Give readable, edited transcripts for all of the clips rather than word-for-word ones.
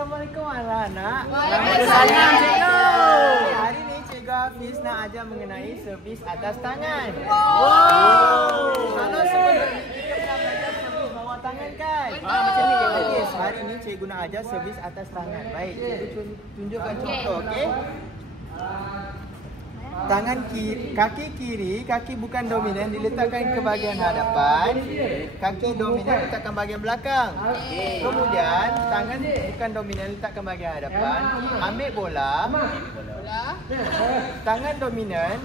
Assalamualaikum anak-anak. Waalaikumsalam, cikgu. Hari ni Cikgu Hafiz nak ajar mengenai servis atas tangan. Kalau sebelum ni kita pernah belajar servis bawah tangan kan? Macam ni Cikgu. Yes, hari ni Cikgu nak ajar servis atas tangan. Baik, Cikgu tunjukkan contoh, okey? Tangan kiri, kaki bukan dominan diletakkan ke bahagian hadapan, kaki dominan letakkan bahagian belakang. Kemudian tangan bukan dominan letakkan bahagian hadapan, ambil bola. Tangan dominan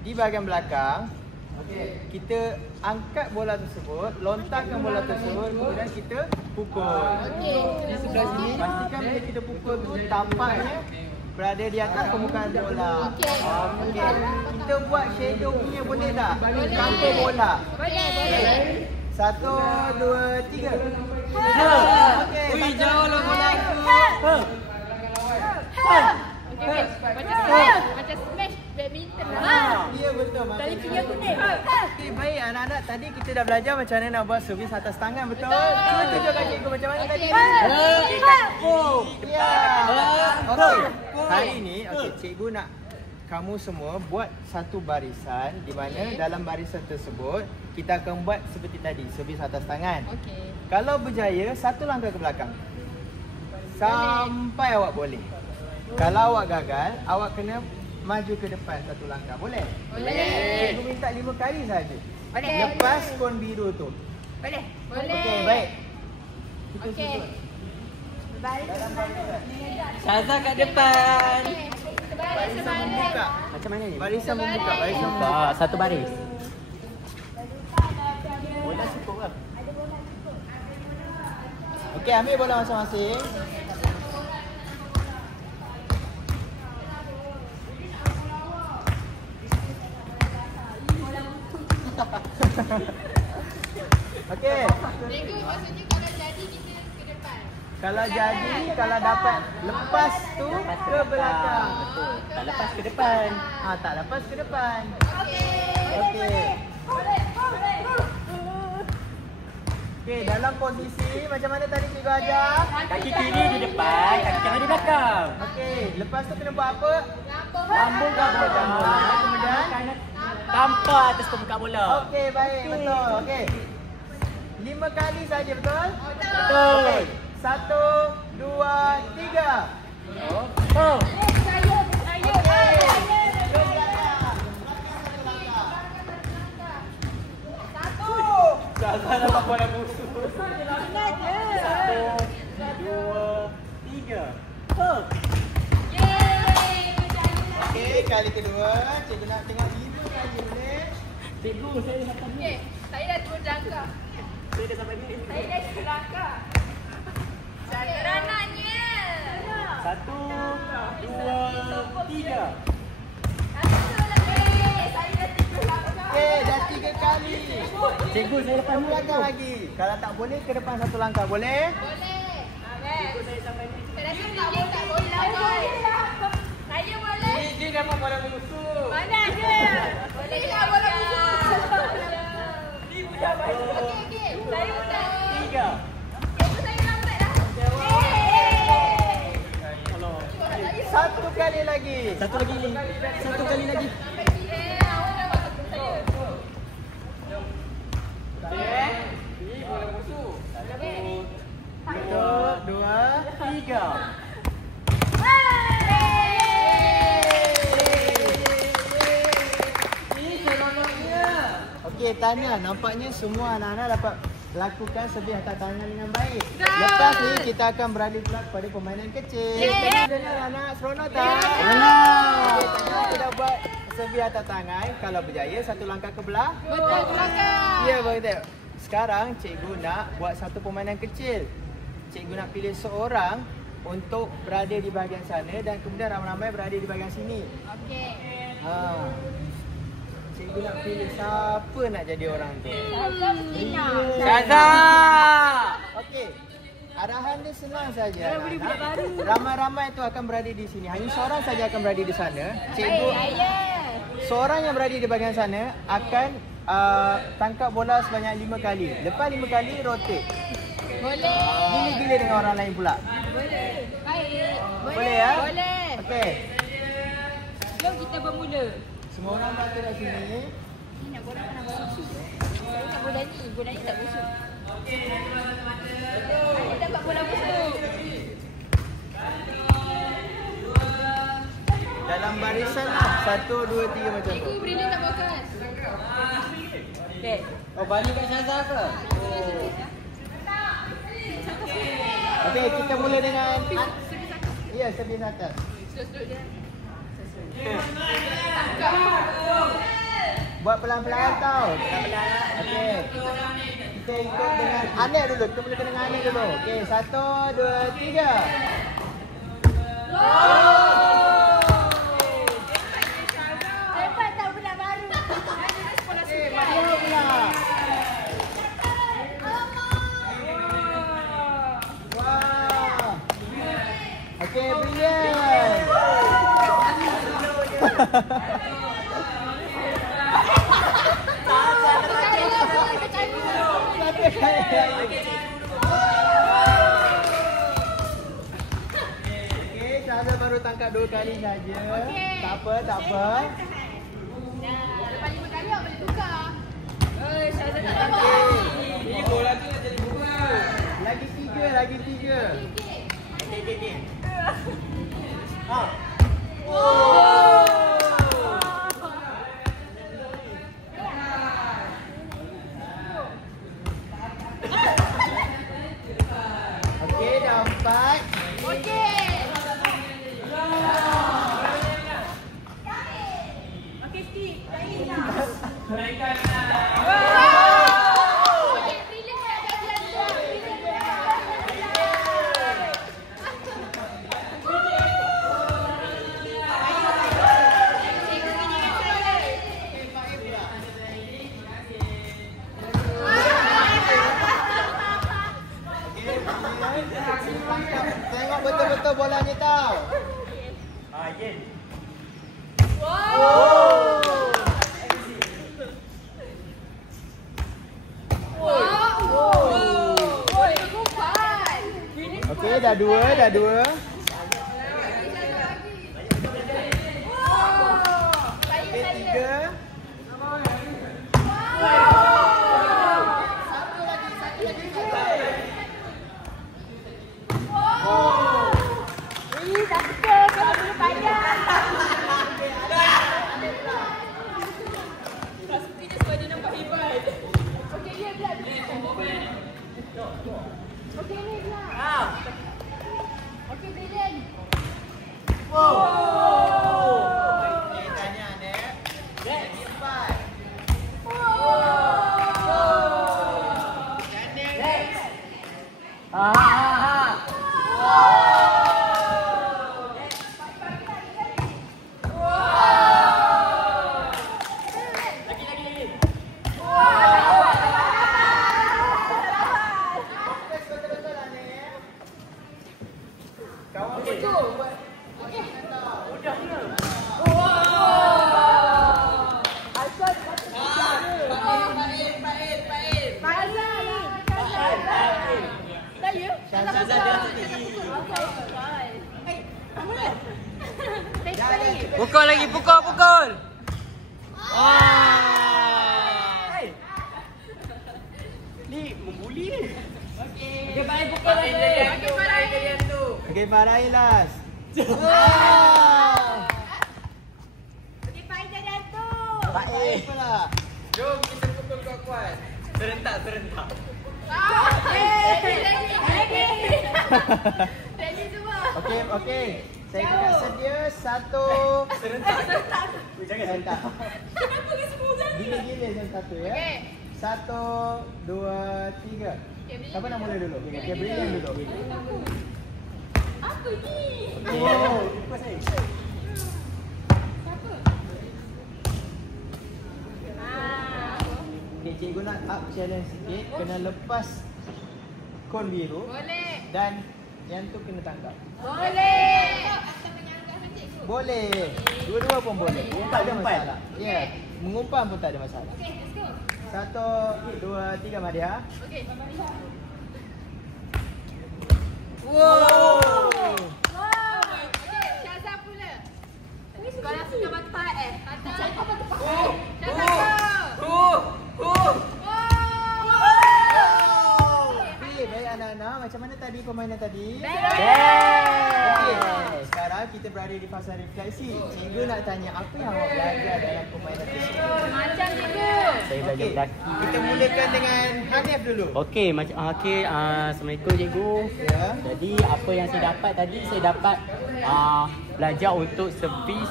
di bahagian belakang. Kita angkat bola tersebut, lontarkan bola tersebut, kemudian kita pukul. Di sebelah sini pastikan bila kita pukul tapaknya berada di atas permukaan bola. Okey. Kita buat shadow punya boleh tak? Campur bola. Boleh. 1, 2, 3. Okey. Ui, jauh lah bola aku. Macam smash badminton lah. Ya betul. Tali pinggang kuning. Okey, baik anak-anak, tadi kita dah belajar macam mana nak buat servis atas tangan, betul? Cuba tunjukkan cikgu macam mana tadi. Ya. Okey. Hari ni cikgu nak kamu semua buat satu barisan di mana dalam barisan tersebut kita akan buat seperti tadi, servis atas tangan. Okey. Kalau berjaya, satu langkah ke belakang. Sampai awak boleh. Kalau awak gagal, awak kena maju ke depan satu langkah. Boleh? Boleh. Cikgu minta 5 kali saja. Boleh. Lepas kon biru tu. Boleh. Boleh. Okey, baik. Kita Okey. dalam barisan. Syazah kat depan. Barisan membuka. Macam mana ni? Barisan membuka. Barisan membuka. Satu baris. Bola cukup lah. Okey, ambil bola masing-masing. Okey. Cikgu, maksudnya kalau jadi kita ke depan. Kalau jadi, kalau dapat lepas tu ke belakang. Betul. Tak lepas ke depan. Tak lepas ke depan. Okey. Okey. Okey, dalam posisi macam mana tadi cikgu ajar? Kaki kiri di depan, kaki kanan di belakang. Okey, lepas tu kena buat apa? Lambungkan Lambungkan bola. Kemudian Tampar atas permukaan bola. okey, baik, betul. Okey. 5 kali saja, betul? Betul. Okey. 1, 2, 3. Oh. Syazah dapat bola musuh. 1, 2, 3. Okey, kali kedua. Cikgu nak tengok 5 kali, boleh? Cikgu, saya dah sampai ni. Okey, saya dah turun jangka. Saya dah sampai ni. Saya dah turun jangka. Rananya. 1, 2, 3. Okey, dah 3 kali. Cikgu, saya lepas Satu ni langkah lagi. Kalau tak boleh, ke depan satu langkah. Boleh? Boleh. Saya sampai ni. Saya rasa tak boleh. Saya boleh. Dia dapat bola musuh. Mana dia? Boleh tak bola musuh? Ni budak baik. Okey. Saya budak. 3. Cikgu saya lambat dah. Kalau Satu kali lagi. satu lagi. Satu kali lagi. Ni bola musuh. 1, 2, 3. Ni seronoknya. okey, tanya. Nampaknya semua anak-anak dapat lakukan servis atas tangan dengan baik. Lepas ni kita akan beralih pula kepada permainan kecil. Dengar anak, seronok tak? Seronok. Okey, tadi kita dah buat servis atas tangan. Kalau berjaya, satu langkah ke belakang. Betul belakang. Ya, betul. Sekarang cikgu nak buat satu permainan kecil. Cikgu nak pilih seorang untuk berada di bahagian sana dan kemudian ramai-ramai berada di bahagian sini. Okey. Cikgu nak pilih siapa nak jadi orang tu. Syazah. Okey. Arahan dia senang saja. Ramai-ramai tu akan berada di sini. Hanya seorang saja akan berada di sana. Cikgu seorang yang berada di bahagian sana akan tangkap bola sebanyak 5 kali. Lepas 5 kali rotate. Boleh. Gila-gila dengan orang lain pula. Boleh. Baik. Boleh ya? Boleh. Okey. Jom kita bermula. Semua orang berada kat sini. Ni nak bola kan nak busuk. Saya nak bola ni. Bola ni tak busuk. Ada dapat bola busuk. Dalam barisan lah. 1, 2, 3 macam tu. Cikgu brilliant tak bagus. Okey. Oh, balik kat Syazah ke? Okey, kita mula dengan ya, sebelah atas. Sudut dia. Buat pelan-pelan tau. Pelan-pelan. Okey. Kita ikut dengan Anik dulu. Kita mulakan dengan Anik dulu. Okey, 1, 2, 3. Hebat tak budak baru. Okey, Maria pula. Wah. Okey, brilliant. Okey, Syazah baru tangkap 2 kali saja. Tak apa, tak apa. Lepas 5 kali awak boleh tukar. Oi, Syazah tak apa. Ini bola tu nak jadi buku. Lagi 3, lagi 3. Okey. Ha. Okey, dah 4. Okey. Okey, skip. Naikkan. Okey, brilliant tak kasi anda. Tengok betul-betul bolanya tau. Yen. Okey, dah 2, dah 2. Okey, 3. Okey, ni belah. Okey, brilliant. Okey, tanya Anek. Lagi 4. Betul-betul Anek. Kawan betul. Pukul lagi, pukul. Ni membuli ni. Okey, baik pukul lagi. Okey, Farah last. Baik pula. Jom kita pukul kuat-kuat. Serentak. Okey. Saya kena sedia 1. Serentak. Serentak. Gila-gila yang 1 ya. 1, 2, 3. Siapa nak mula dulu? Okey, brilliant dulu. Apa ni? Oh. Okey, cikgu nak up challenge sikit. Kena lepas kon biru. Boleh. Dan yang tu kena tangkap. Boleh. Boleh. Dua-dua pun boleh. Tak ada masalah. Ya. Mengumpan pun tak ada masalah. Okey, let's go. 1, 2, 3 Madia. Okey. Wow. tadi? Baik. Okey, sekarang kita berada di fasa refleksi. Cikgu nak tanya apa yang awak belajar dalam permainan tersebut? Macam cikgu. Saya belajar Okey, berlaki. kita mulakan dengan Hanif dulu. Okey, Assalamualaikum cikgu. Ya. Jadi apa yang saya dapat tadi, saya dapat belajar untuk servis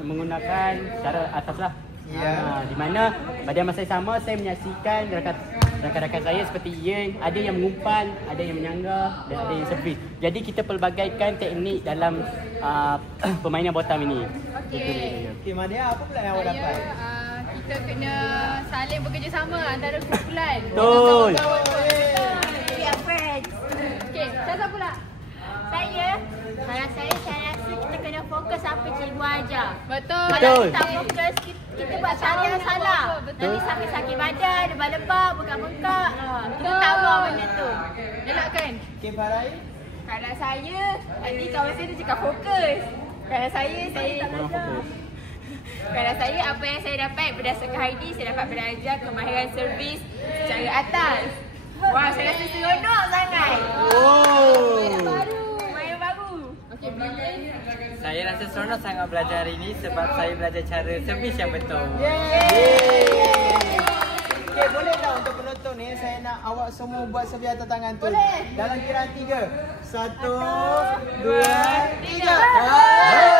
menggunakan cara atas lah. Ya. Di mana pada masa yang sama saya menyaksikan rakan-rakan saya seperti Ian, ada yang mengumpan, ada yang menyangga dan ada yang servis. Jadi kita pelbagaikan teknik dalam permainan botam ini. Okey. Okey, Madia, apa pula yang awak dapat? Kita kena saling bekerjasama antara kumpulan. Betul. Ya, friends. Okey, Syazah pula. Kalau saya rasa kita kena fokus apa cikgu ajar. Betul. Kalau kita tak fokus, kita buat cara yang salah. Betul. Nanti sakit-sakit badan, lebah-lebah, bengkak-bengkak. Kita tak mahu benda tu. Elak kan? Okey, Farai. Kalau saya, tadi kawan saya tu cakap fokus. Kalau saya tak Kurang belajar. fokus. Kalau saya, apa yang saya dapat berdasarkan Heidi, saya dapat belajar kemahiran servis secara atas. Wah, saya rasa seronok sangat. Oh. Main baru. Okey, Bilal. Saya rasa seronok sangat belajar hari ini sebab saya belajar cara servis yang betul. Okey, boleh tak untuk penonton ni saya nak awak semua buat servis atas tangan tu. Dalam kiraan 3. 1, 2, 3.